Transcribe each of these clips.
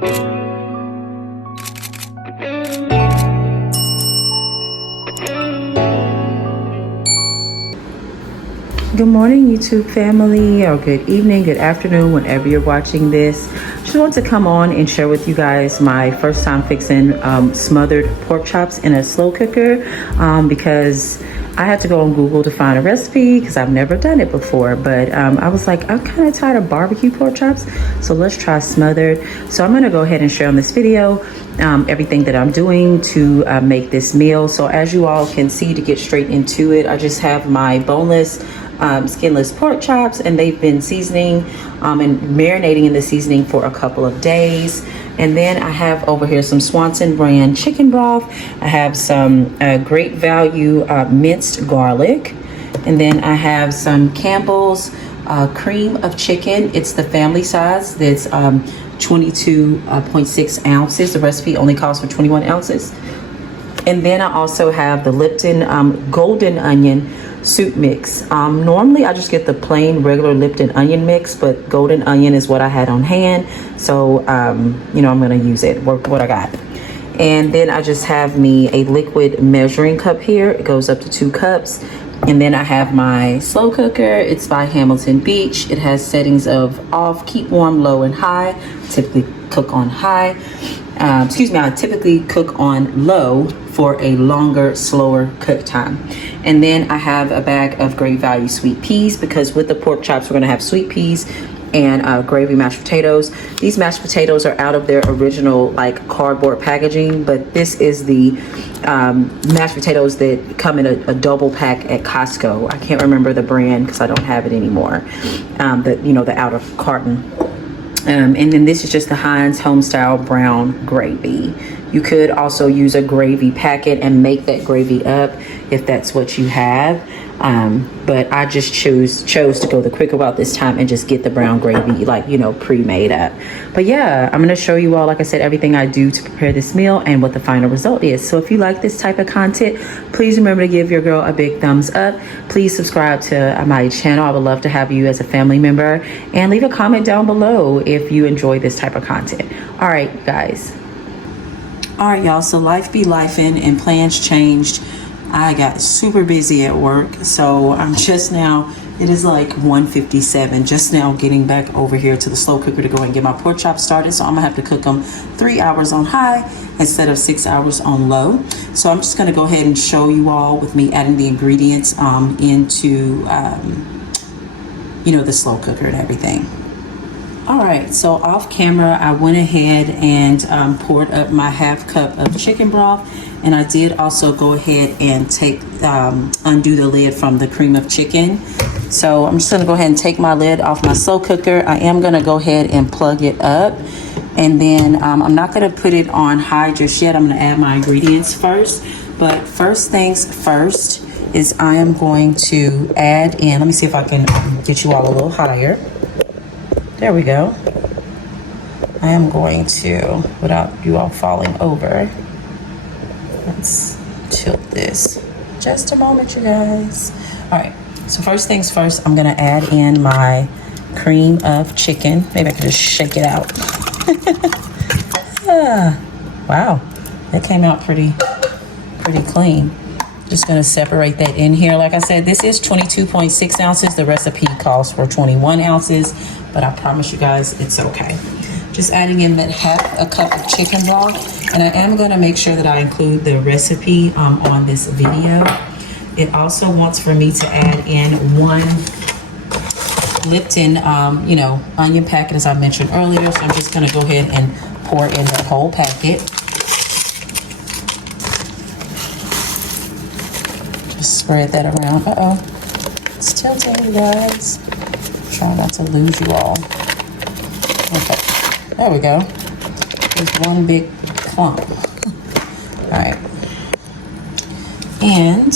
Good morning, YouTube family, or good evening, good afternoon, whenever you're watching this. Just want to come on and share with you guys my first time fixing smothered pork chops in a slow cooker because I had to go on Google to find a recipe because I've never done it before. But I was like, I'm kind of tired of barbecue pork chops, so let's try smothered. So I'm going to go ahead and share on this video everything that I'm doing to make this meal. So as you all can see, to get straight into it, I just have my boneless skinless pork chops, and they've been seasoning and marinating in the seasoning for a couple of days. And then I have over here some Swanson brand chicken broth. I have some great value minced garlic, and then I have some Campbell's cream of chicken. It's the family size. That's 22.6 ounces. The recipe only calls for 21 ounces. And then I also have the Lipton golden onion soup mix. Normally I just get the plain regular Lipton onion mix, but golden onion is what I had on hand, so you know, I'm gonna use it, work what I got. And then I just have me a liquid measuring cup here. It goes up to 2 cups. And then I have my slow cooker. It's by Hamilton Beach. It has settings of off, keep warm, low, and high. Typically cook on high. I typically cook on low for a longer, slower cook time. And then I have a bag of great value sweet peas, because with the pork chops, we're gonna have sweet peas and gravy mashed potatoes. These mashed potatoes are out of their original like cardboard packaging, but this is the mashed potatoes that come in a double pack at Costco. I can't remember the brand because I don't have it anymore. The outer carton. And then this is just the Heinz Homestyle brown gravy. You could also use a gravy packet and make that gravy up if that's what you have. But I just chose to go the quicker route this time and just get the brown gravy, pre-made up. But yeah, I'm gonna show you all, like I said, everything I do to prepare this meal and what the final result is. So if you like this type of content, please remember to give your girl a big thumbs up. Please subscribe to my channel. I would love to have you as a family member, and leave a comment down below if you enjoy this type of content. All right, guys. All right, y'all, so life be lifing and plans changed. I got super busy at work, so I'm just now, it is like 1:57, just now getting back over here to the slow cooker to go and get my pork chops started. So I'm gonna have to cook them 3 hours on high instead of 6 hours on low. So I'm just gonna go ahead and show you all with me adding the ingredients into the slow cooker and everything. All right, so off camera, I went ahead and poured up my ½ cup of chicken broth, and I did also go ahead and undo the lid from the cream of chicken. So I'm just gonna go ahead and take my lid off my slow cooker. I am gonna go ahead and plug it up, and then I'm not gonna put it on high just yet. I'm gonna add my ingredients first. But first things first is I am going to add in, let me see if I can get you all a little higher. There we go. I am going to, without you all falling over, let's tilt this. Just a moment, you guys. All right, so first things first, I'm gonna add in my cream of chicken. Maybe I can just shake it out. Wow, that came out pretty clean. Just gonna separate that in here. Like I said, this is 22.6 ounces. The recipe calls for 21 ounces, but I promise you guys it's okay. Just adding in that ½ cup of chicken broth, and I am gonna make sure that I include the recipe on this video. It also wants for me to add in 1 Lipton, onion packet, as I mentioned earlier. So I'm just gonna go ahead and pour in the whole packet. Spread that around. It's tilting, you guys. Try not to lose you all. Okay, there we go. There's one big clump. All right. And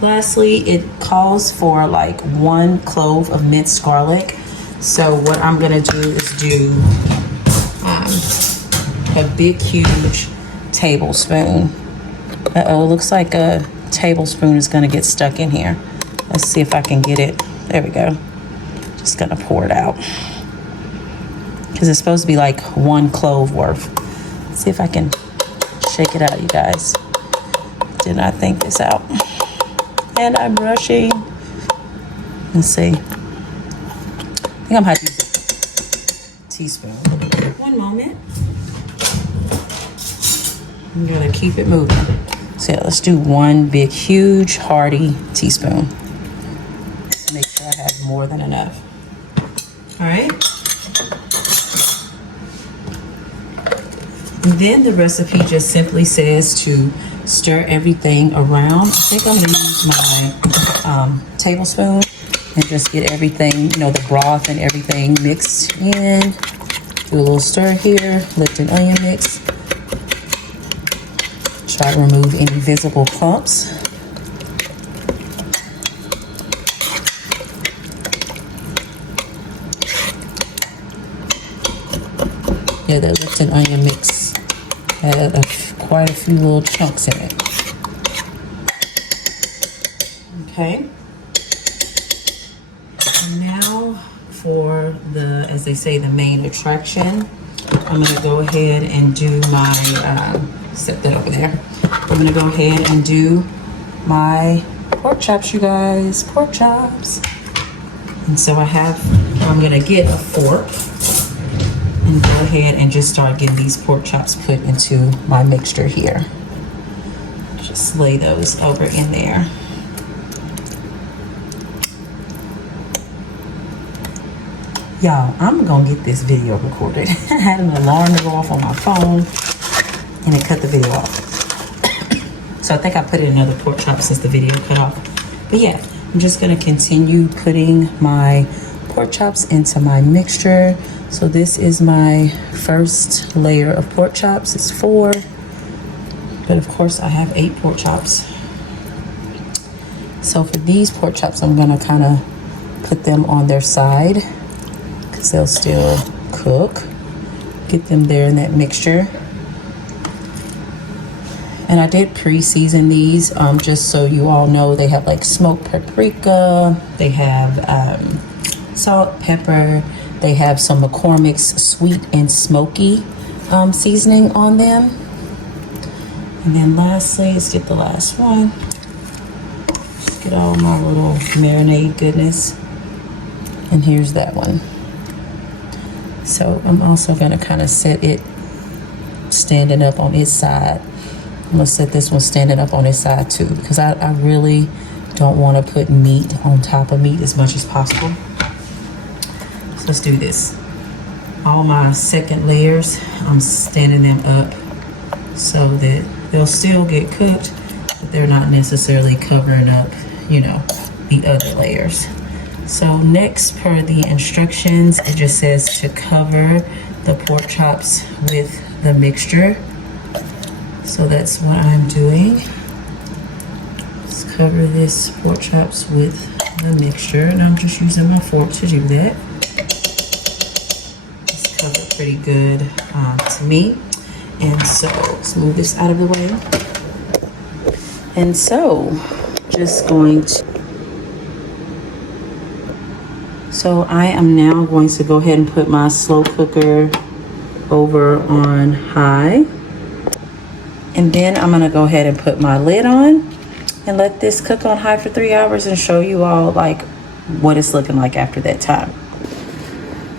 lastly, it calls for like 1 clove of minced garlic. So what I'm gonna do is do a big, huge tablespoon. It looks like a tablespoon is gonna get stuck in here. Let's see if I can get it. There we go. Just gonna pour it out. because it's supposed to be like 1 clove worth. Let's see if I can shake it out, you guys. Did not think this out. And I'm rushing. Let's see. I think I'm going to use a teaspoon. One moment. I'm going to keep it moving. So yeah, let's do 1 big, huge, hearty teaspoon. Just make sure I have more than enough. All right. And then the recipe just simply says to stir everything around. I think I'm going to use my tablespoon and just get everything, you know, the broth and everything mixed in. Do a little stir here, Lipton onion mix. Try to remove any visible clumps. Yeah, that Lipton onion mix had quite a few little chunks in it. Okay. And now for the, as they say, the main attraction, I'm going to go ahead and do my, set that over there. I'm going to go ahead and do my pork chops, you guys. Pork chops. And so I'm going to get a fork and go ahead and just start getting these pork chops put into my mixture here. Just lay those over in there. Y'all, I'm gonna get this video recorded. I had an alarm to go off on my phone and it cut the video off. So I think I put in another pork chop since the video cut off. But yeah, I'm just gonna continue putting my pork chops into my mixture. So this is my first layer of pork chops. It's 4, but of course I have 8 pork chops. So for these pork chops, I'm gonna kind of put them on their side because they'll still cook. Get them there in that mixture. And I did pre-season these just so you all know. They have like smoked paprika, they have salt, pepper, they have some McCormick's sweet and smoky seasoning on them. And then lastly, let's get the last one. Just get all my little marinade goodness. And here's that one. So I'm also gonna kind of set it standing up on its side. I'm gonna set this one standing up on its side too, because I really don't want to put meat on top of meat as much as possible. So let's do this. All my second layers, I'm standing them up so that they'll still get cooked, but they're not necessarily covering up, you know, the other layers. So next, per the instructions, it just says to cover the pork chops with the mixture. So that's what I'm doing. Just cover this pork chops with the mixture, and I'm just using my fork to do that. It's covered pretty good to me. And so let's move this out of the way. And so just going to, so I am now going to go ahead and put my slow cooker over on high. And then I'm gonna go ahead and put my lid on and let this cook on high for 3 hours and show you all like what it's looking like after that time.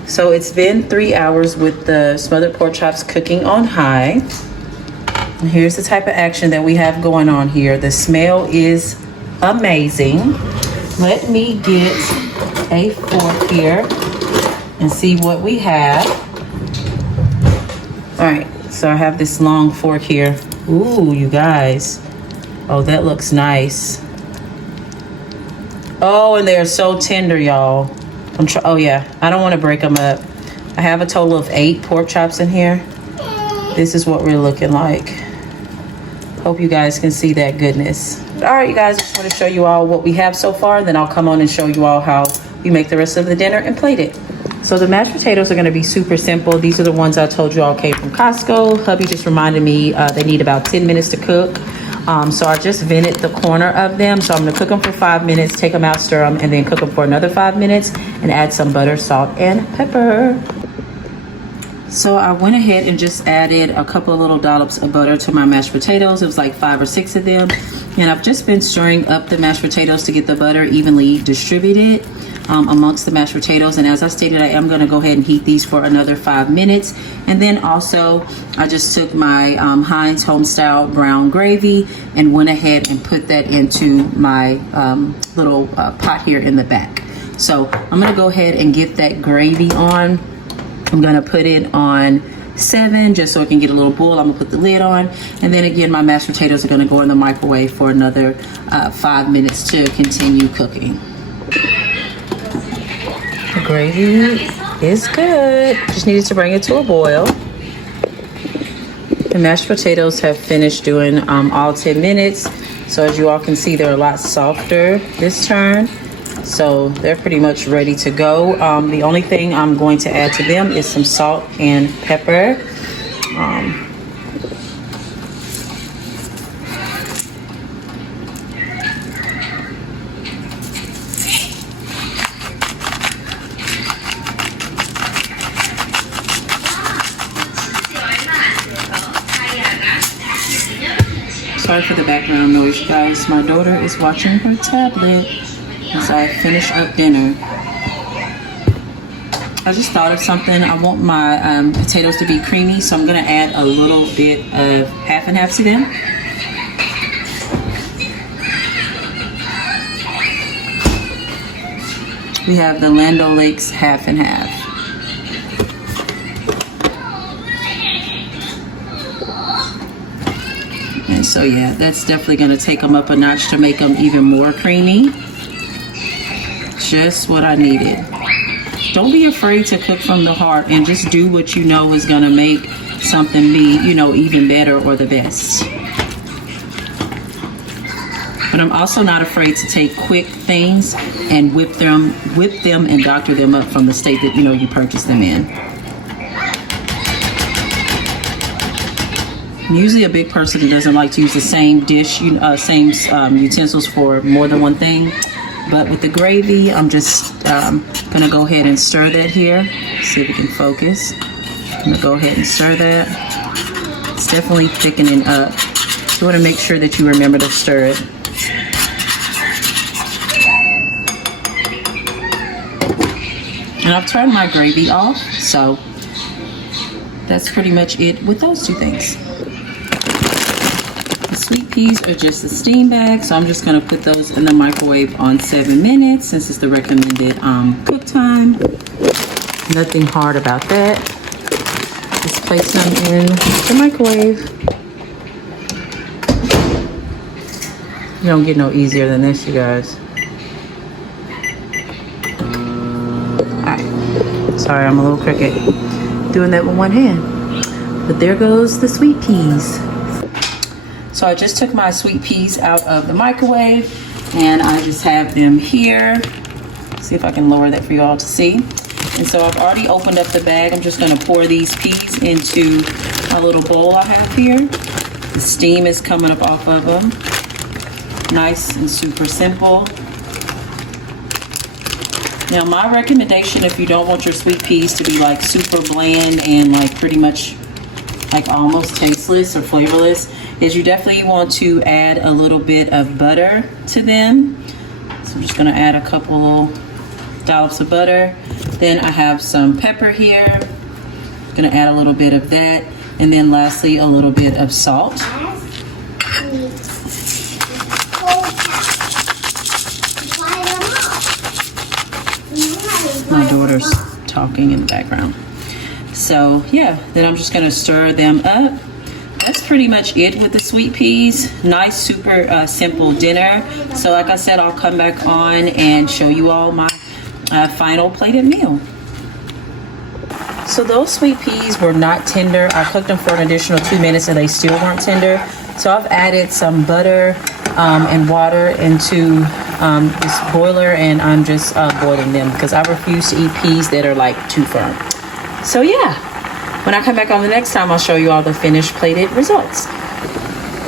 So it's been 3 hours with the smothered pork chops cooking on high. And here's the type of action that we have going on here. The smell is amazing. Let me get a fork here and see what we have. All right, so I have this long fork here. Ooh, you guys. Oh, that looks nice. Oh, and they're so tender, y'all. Oh yeah, I don't want to break them up. I have a total of 8 pork chops in here. This is what we're looking like. Hope you guys can see that goodness. All right, you guys, I just want to show you all what we have so far, and then I'll come on and show you all how we make the rest of the dinner and plate it. So the mashed potatoes are going to be super simple. These are the ones I told you all came from Costco. Hubby just reminded me they need about 10 minutes to cook. So I just vented the corner of them. So I'm going to cook them for 5 minutes, take them out, stir them, and then cook them for another 5 minutes and add some butter, salt, and pepper. So I went ahead and just added a couple of little dollops of butter to my mashed potatoes. It was like 5 or 6 of them. And I've just been stirring up the mashed potatoes to get the butter evenly distributed amongst the mashed potatoes. And as I stated, I am going to go ahead and heat these for another 5 minutes. And then also I just took my Heinz Homestyle brown gravy and went ahead and put that into my little pot here in the back. So I'm going to go ahead and get that gravy on. I'm gonna put it on 7 just so it can get a little boil. I'm gonna put the lid on, and then again my mashed potatoes are gonna go in the microwave for another 5 minutes to continue cooking. The gravy is good. Just needed to bring it to a boil. The mashed potatoes have finished doing all 10 minutes. So as you all can see, they're a lot softer this turn. So they're pretty much ready to go. The only thing I'm going to add to them is some salt and pepper. Sorry for the background noise, you guys. My daughter is watching her tablet as I finish up dinner. I just thought of something. I want my potatoes to be creamy, so I'm gonna add a little bit of half and half to them. We have the Land O'Lakes half and half. And so yeah, that's definitely gonna take them up a notch to make them even more creamy. Just what I needed. Don't be afraid to cook from the heart and just do what you know is gonna make something be, you know, even better or the best. But I'm also not afraid to take quick things and whip them and doctor them up from the state that, you know, you purchased them in. I'm usually a big person that doesn't like to use the same dish, same utensils for more than one thing. But with the gravy, I'm just gonna go ahead and stir that here. See if we can focus. I'm gonna go ahead and stir that. It's definitely thickening up. You wanna make sure that you remember to stir it. And I've turned my gravy off, so that's pretty much it with those two things. Sweet peas are just a steam bag, so I'm just gonna put those in the microwave on 7 minutes since it's the recommended cook time. Nothing hard about that. Just place them in the microwave. You don't get no easier than this, you guys. Alright, sorry I'm a little crooked doing that with one hand. But there goes the sweet peas. So I just took my sweet peas out of the microwave and I just have them here. See if I can lower that for you all to see. And so I've already opened up the bag. I'm just gonna pour these peas into a little bowl I have here. The steam is coming up off of them. Nice and super simple. Now my recommendation, if you don't want your sweet peas to be like super bland and like pretty much like almost tasteless or flavorless, is you definitely want to add a little bit of butter to them. So I'm just gonna add a couple dollops of butter. Then I have some pepper here. I'm gonna add a little bit of that. And then lastly, a little bit of salt. My daughter's talking in the background. So yeah, then I'm just gonna stir them up. That's pretty much it with the sweet peas. Nice, super simple dinner. So like I said, I'll come back on and show you all my final plated meal. So those sweet peas were not tender. I cooked them for an additional 2 minutes and they still weren't tender. So I've added some butter and water into this boiler, and I'm just boiling them because I refuse to eat peas that are like too firm. So yeah. When I come back on the next time, I'll show you all the finished plated results.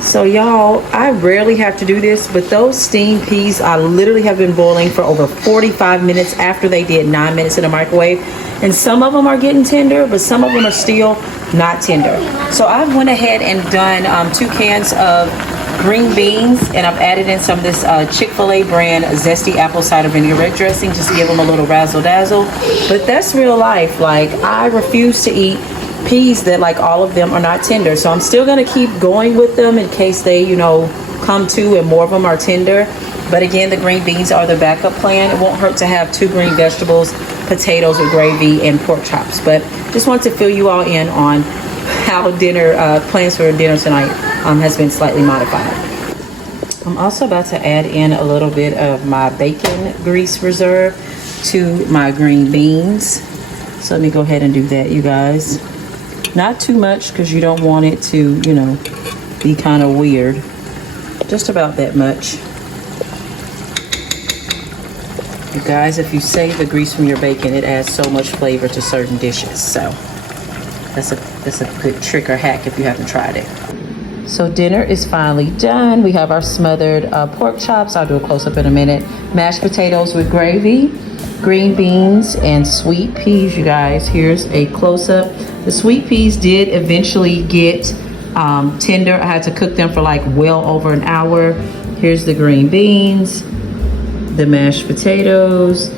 So y'all, I rarely have to do this, but those steamed peas, I literally have been boiling for over 45 minutes after they did 9 minutes in the microwave. And some of them are getting tender, but some of them are still not tender. So I went ahead and done 2 cans of green beans, and I've added in some of this Chick-fil-A brand zesty apple cider vinegar dressing just to give them a little razzle dazzle. But that's real life. Like, I refuse to eat peas that, like, all of them are not tender, so I'm still gonna keep going with them in case they, you know, come to and more of them are tender. But again, the green beans are the backup plan. It won't hurt to have 2 green vegetables, potatoes with gravy, and pork chops. But just want to fill you all in on how dinner plans for dinner tonight has been slightly modified. I'm also about to add in a little bit of my bacon grease reserve to my green beans. So let me go ahead and do that, you guys. Not too much because you don't want it to, you know, be kind of weird. Just about that much. You guys, if you save the grease from your bacon, it adds so much flavor to certain dishes. So that's a good trick or hack if you haven't tried it. So dinner is finally done. We have our smothered pork chops. I'll do a close-up in a minute. Mashed potatoes with gravy, green beans, and sweet peas, you guys. Here's a close-up. The sweet peas did eventually get tender. I had to cook them for like well over an hour. Here's the green beans, the mashed potatoes,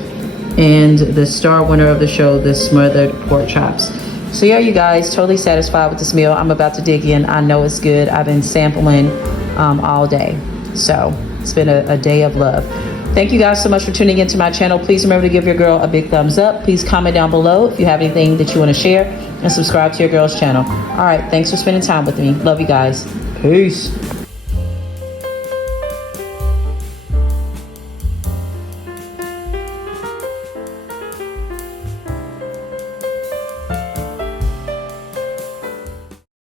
and the star winner of the show, the smothered pork chops. So yeah, you guys, totally satisfied with this meal. I'm about to dig in. I know it's good. I've been sampling all day. So it's been a day of love. Thank you guys so much for tuning into my channel. Please remember to give your girl a big thumbs up. Please comment down below if you have anything that you want to share, and subscribe to your girl's channel. All right, thanks for spending time with me. Love you guys. Peace.